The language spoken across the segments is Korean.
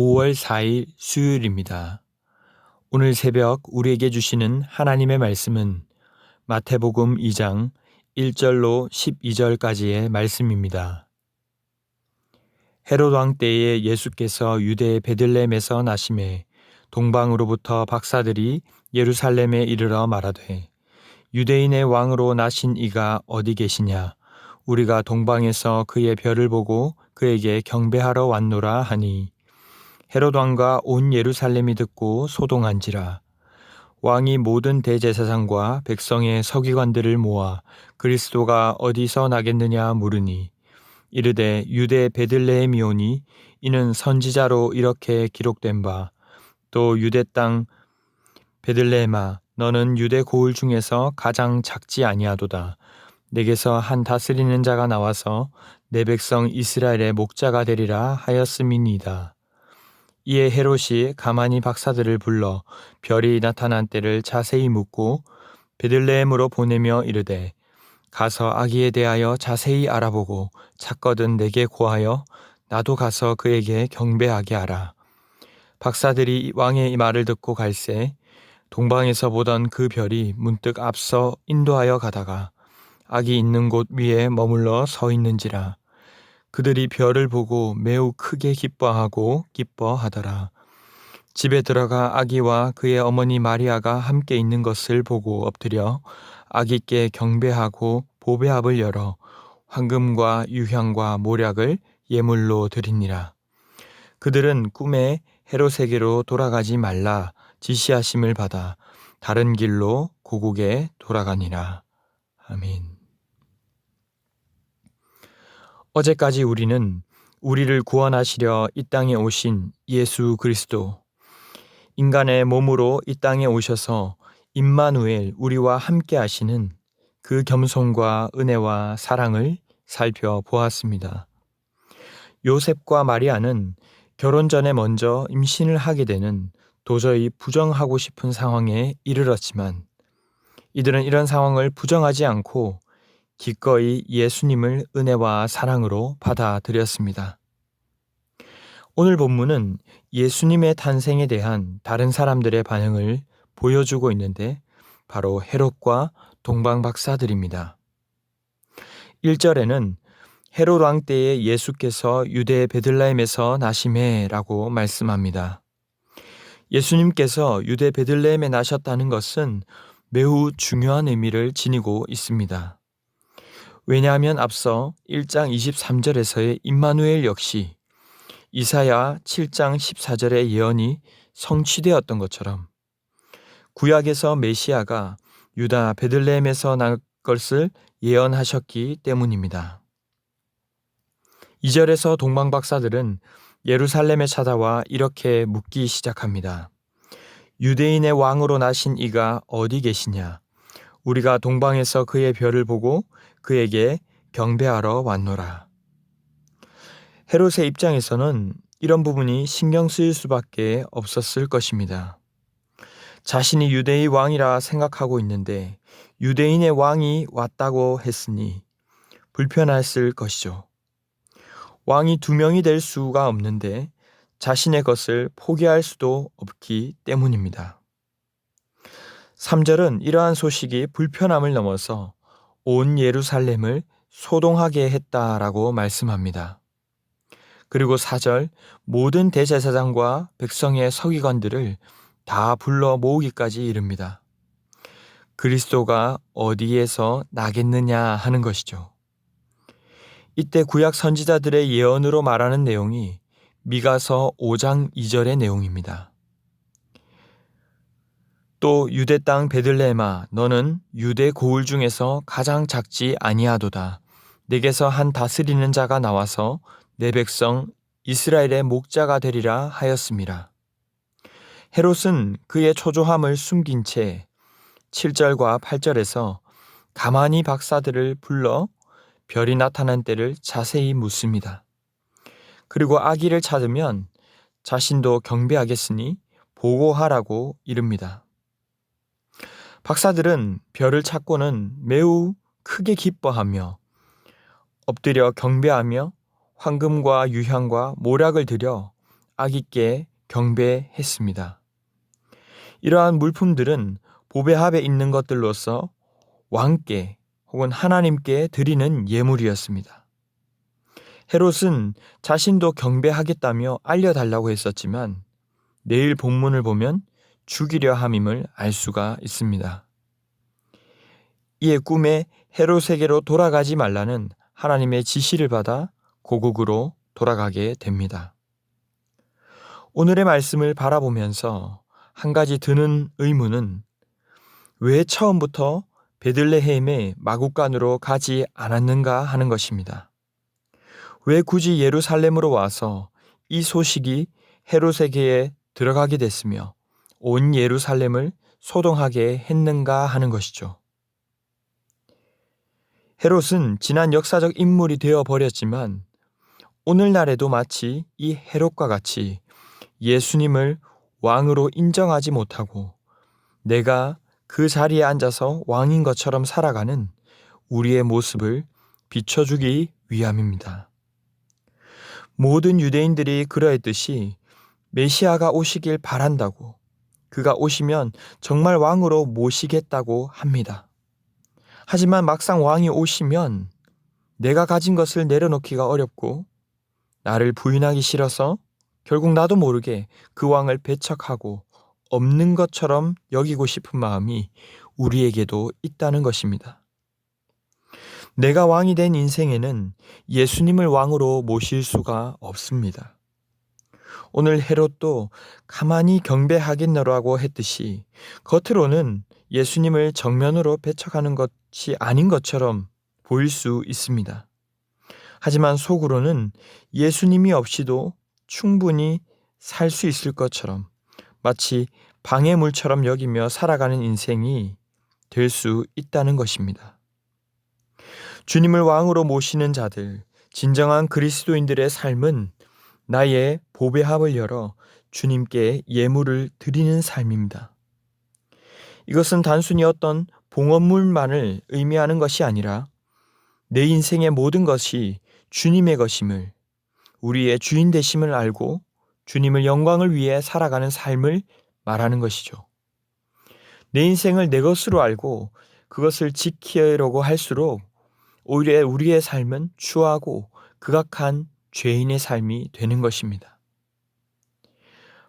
5월 4일 수요일입니다. 오늘 새벽 우리에게 주시는 하나님의 말씀은 마태복음 2장 1절로 12절까지의 말씀입니다. 헤롯 왕 때에 예수께서 유대 베들레헴에서 나심에 동방으로부터 박사들이 예루살렘에 이르러 말하되 유대인의 왕으로 나신 이가 어디 계시냐? 우리가 동방에서 그의 별을 보고 그에게 경배하러 왔노라 하니 헤롯 왕과 온 예루살렘이 듣고 소동한지라. 왕이 모든 대제사장과 백성의 서기관들을 모아 그리스도가 어디서 나겠느냐 물으니 이르되 유대 베들레헴이오니 이는 선지자로 이렇게 기록된 바 또 유대 땅 베들레헴아 너는 유대 고을 중에서 가장 작지 아니하도다. 내게서 한 다스리는 자가 나와서 내 백성 이스라엘의 목자가 되리라 하였음이니이다. 이에 헤롯이 가만히 박사들을 불러 별이 나타난 때를 자세히 묻고 베들레헴으로 보내며 이르되 가서 아기에 대하여 자세히 알아보고 찾거든 내게 고하여 나도 가서 그에게 경배하게 하라. 박사들이 왕의 말을 듣고 갈새 동방에서 보던 그 별이 문득 앞서 인도하여 가다가 아기 있는 곳 위에 머물러 서 있는지라. 그들이 별을 보고 매우 크게 기뻐하더라. 집에 들어가 아기와 그의 어머니 마리아가 함께 있는 것을 보고 엎드려 아기께 경배하고 보배합을 열어 황금과 유향과 모략을 예물로 드리니라. 그들은 꿈에 헤롯에게로 돌아가지 말라 지시하심을 받아 다른 길로 고국에 돌아가니라. 아멘. 어제까지 우리는 우리를 구원하시려 이 땅에 오신 예수 그리스도, 인간의 몸으로 이 땅에 오셔서 임마누엘 우리와 함께 하시는 그 겸손과 은혜와 사랑을 살펴보았습니다. 요셉과 마리아는 결혼 전에 먼저 임신을 하게 되는 도저히 부정하고 싶은 상황에 이르렀지만 이들은 이런 상황을 부정하지 않고 기꺼이 예수님을 은혜와 사랑으로 받아들였습니다. 오늘 본문은 예수님의 탄생에 대한 다른 사람들의 반응을 보여주고 있는데 바로 헤롯과 동방 박사들입니다. 1절에는 헤롯 왕 때에 예수께서 유대 베들레헴에서 나심해 라고 말씀합니다. 예수님께서 유대 베들레헴에 나셨다는 것은 매우 중요한 의미를 지니고 있습니다. 왜냐하면 앞서 1장 23절에서의 임마누엘 역시 이사야 7장 14절의 예언이 성취되었던 것처럼 구약에서 메시아가 유다 베들레헴에서 날 것을 예언하셨기 때문입니다. 2절에서 동방 박사들은 예루살렘에 찾아와 이렇게 묻기 시작합니다. 유대인의 왕으로 나신 이가 어디 계시냐? 우리가 동방에서 그의 별을 보고 그에게 경배하러 왔노라. 헤롯의 입장에서는 이런 부분이 신경 쓰일 수밖에 없었을 것입니다. 자신이 유대의 왕이라 생각하고 있는데 유대인의 왕이 왔다고 했으니 불편했을 것이죠. 왕이 두 명이 될 수가 없는데 자신의 것을 포기할 수도 없기 때문입니다. 3절은 이러한 소식이 불편함을 넘어서 온 예루살렘을 소동하게 했다라고 말씀합니다. 그리고 4절 모든 대제사장과 백성의 서기관들을 다 불러 모으기까지 이릅니다. 그리스도가 어디에서 나겠느냐 하는 것이죠. 이때 구약 선지자들의 예언으로 말하는 내용이 미가서 5장 2절의 내용입니다. 또 유대 땅 베들레헴아 너는 유대 고을 중에서 가장 작지 아니하도다. 내게서 한 다스리는 자가 나와서 내 백성 이스라엘의 목자가 되리라 하였음이라. 헤롯은 그의 초조함을 숨긴 채 7절과 8절에서 가만히 박사들을 불러 별이 나타난 때를 자세히 묻습니다. 그리고 아기를 찾으면 자신도 경배하겠으니 보고하라고 이릅니다. 박사들은 별을 찾고는 매우 크게 기뻐하며 엎드려 경배하며 황금과 유향과 모략을 드려 아기께 경배했습니다. 이러한 물품들은 보배합에 있는 것들로서 왕께 혹은 하나님께 드리는 예물이었습니다. 헤롯은 자신도 경배하겠다며 알려달라고 했었지만 내일 본문을 보면 죽이려 함임을 알 수가 있습니다. 이에 꿈에 헤롯에게로 돌아가지 말라는 하나님의 지시를 받아 고국으로 돌아가게 됩니다. 오늘의 말씀을 바라보면서 한 가지 드는 의문은 왜 처음부터 베들레헴의 마구간으로 가지 않았는가 하는 것입니다. 왜 굳이 예루살렘으로 와서 이 소식이 헤롯에게 들어가게 됐으며 온 예루살렘을 소동하게 했는가 하는 것이죠. 헤롯은 지난 역사적 인물이 되어 버렸지만 오늘날에도 마치 이 헤롯과 같이 예수님을 왕으로 인정하지 못하고 내가 그 자리에 앉아서 왕인 것처럼 살아가는 우리의 모습을 비춰주기 위함입니다. 모든 유대인들이 그러했듯이 메시아가 오시길 바란다고, 그가 오시면 정말 왕으로 모시겠다고 합니다. 하지만 막상 왕이 오시면 내가 가진 것을 내려놓기가 어렵고 나를 부인하기 싫어서 결국 나도 모르게 그 왕을 배척하고 없는 것처럼 여기고 싶은 마음이 우리에게도 있다는 것입니다. 내가 왕이 된 인생에는 예수님을 왕으로 모실 수가 없습니다. 오늘 헤롯도 가만히 경배하겠노라고 했듯이 겉으로는 예수님을 정면으로 배척하는 것이 아닌 것처럼 보일 수 있습니다. 하지만 속으로는 예수님이 없이도 충분히 살 수 있을 것처럼 마치 방해물처럼 여기며 살아가는 인생이 될 수 있다는 것입니다. 주님을 왕으로 모시는 자들, 진정한 그리스도인들의 삶은 나의 보배합을 열어 주님께 예물을 드리는 삶입니다. 이것은 단순히 어떤 봉헌물만을 의미하는 것이 아니라 내 인생의 모든 것이 주님의 것임을, 우리의 주인 되심을 알고 주님을 영광을 위해 살아가는 삶을 말하는 것이죠. 내 인생을 내 것으로 알고 그것을 지키려고 할수록 오히려 우리의 삶은 추하고 극악한 죄인의 삶이 되는 것입니다.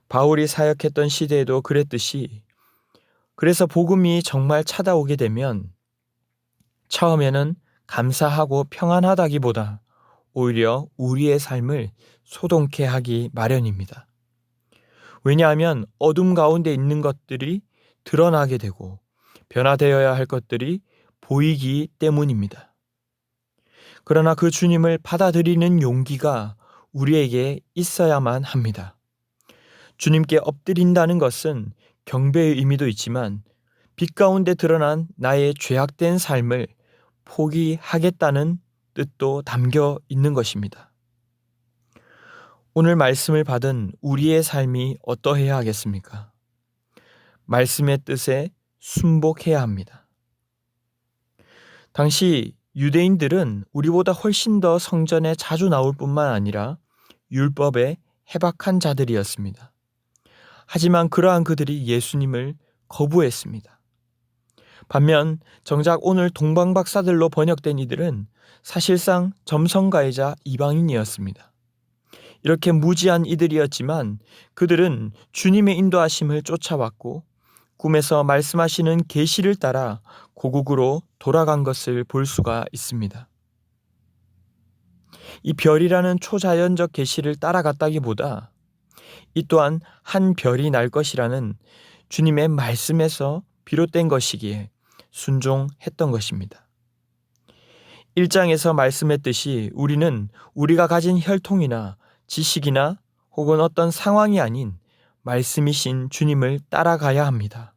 바울이 사역했던 시대에도 그랬듯이 그래서 복음이 정말 찾아오게 되면 처음에는 감사하고 평안하다기보다 오히려 우리의 삶을 소동케 하기 마련입니다. 왜냐하면 어둠 가운데 있는 것들이 드러나게 되고 변화되어야 할 것들이 보이기 때문입니다. 그러나 그 주님을 받아들이는 용기가 우리에게 있어야만 합니다. 주님께 엎드린다는 것은 경배의 의미도 있지만 빛 가운데 드러난 나의 죄악된 삶을 포기하겠다는 뜻도 담겨 있는 것입니다. 오늘 말씀을 받은 우리의 삶이 어떠해야 하겠습니까? 말씀의 뜻에 순복해야 합니다. 당시 유대인들은 우리보다 훨씬 더 성전에 자주 나올 뿐만 아니라 율법에 해박한 자들이었습니다. 하지만 그러한 그들이 예수님을 거부했습니다. 반면 정작 오늘 동방박사들로 번역된 이들은 사실상 점성가이자 이방인이었습니다. 이렇게 무지한 이들이었지만 그들은 주님의 인도하심을 쫓아왔고 꿈에서 말씀하시는 계시를 따라 고국으로 돌아간 것을 볼 수가 있습니다. 이 별이라는 초자연적 계시를 따라갔다기보다 이 또한 한 별이 날 것이라는 주님의 말씀에서 비롯된 것이기에 순종했던 것입니다. 1장에서 말씀했듯이 우리는 우리가 가진 혈통이나 지식이나 혹은 어떤 상황이 아닌 말씀이신 주님을 따라가야 합니다.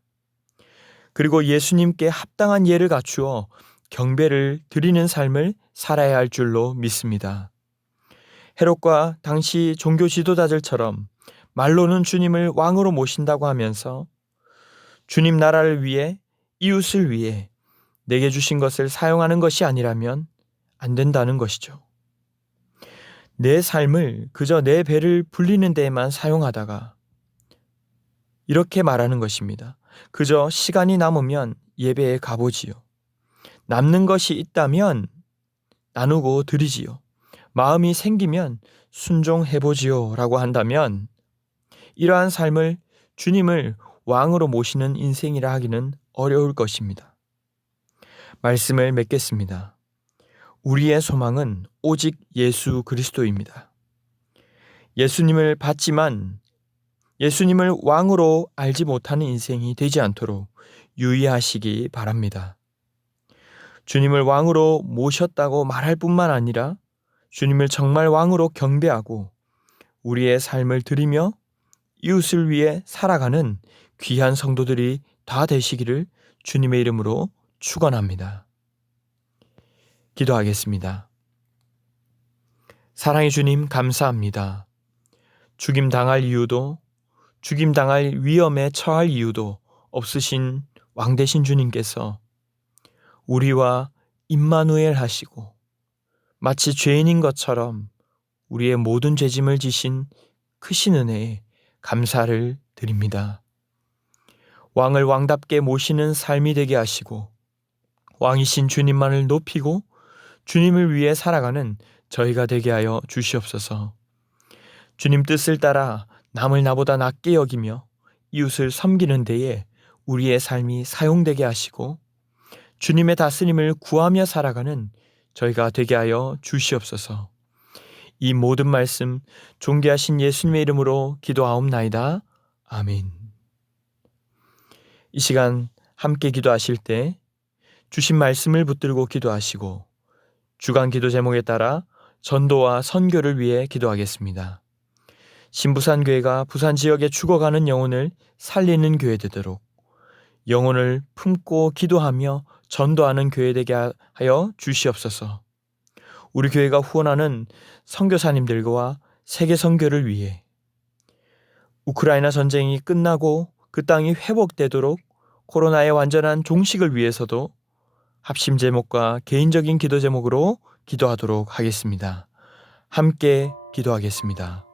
그리고 예수님께 합당한 예를 갖추어 경배를 드리는 삶을 살아야 할 줄로 믿습니다. 헤롯과 당시 종교 지도자들처럼 말로는 주님을 왕으로 모신다고 하면서 주님 나라를 위해, 이웃을 위해 내게 주신 것을 사용하는 것이 아니라면 안 된다는 것이죠. 내 삶을 그저 내 배를 불리는 데에만 사용하다가 이렇게 말하는 것입니다. 그저 시간이 남으면 예배에 가보지요. 남는 것이 있다면 나누고 드리지요. 마음이 생기면 순종해보지요 라고 한다면 이러한 삶을 주님을 왕으로 모시는 인생이라 하기는 어려울 것입니다. 말씀을 맺겠습니다. 우리의 소망은 오직 예수 그리스도입니다. 예수님을 받지만 예수님을 왕으로 알지 못하는 인생이 되지 않도록 유의하시기 바랍니다. 주님을 왕으로 모셨다고 말할 뿐만 아니라 주님을 정말 왕으로 경배하고 우리의 삶을 드리며 이웃을 위해 살아가는 귀한 성도들이 다 되시기를 주님의 이름으로 축원합니다. 기도하겠습니다. 사랑의 주님 감사합니다. 죽임당할 이유도 죽임당할 위험에 처할 이유도 없으신 왕 되신 주님께서 우리와 임마누엘 하시고 마치 죄인인 것처럼 우리의 모든 죄짐을 지신 크신 은혜에 감사를 드립니다. 왕을 왕답게 모시는 삶이 되게 하시고 왕이신 주님만을 높이고 주님을 위해 살아가는 저희가 되게 하여 주시옵소서. 주님 뜻을 따라 남을 나보다 낮게 여기며 이웃을 섬기는 데에 우리의 삶이 사용되게 하시고 주님의 다스림을 구하며 살아가는 저희가 되게 하여 주시옵소서. 이 모든 말씀 존귀하신 예수님의 이름으로 기도하옵나이다. 아멘. 이 시간 함께 기도하실 때 주신 말씀을 붙들고 기도하시고 주간 기도 제목에 따라 전도와 선교를 위해 기도하겠습니다. 신부산교회가 부산 지역에 죽어가는 영혼을 살리는 교회 되도록 영혼을 품고 기도하며 전도하는 교회 되게 하여 주시옵소서. 우리 교회가 후원하는 선교사님들과 세계 선교를 위해 우크라이나 전쟁이 끝나고 그 땅이 회복되도록 코로나의 완전한 종식을 위해서도 합심 제목과 개인적인 기도 제목으로 기도하도록 하겠습니다. 함께 기도하겠습니다.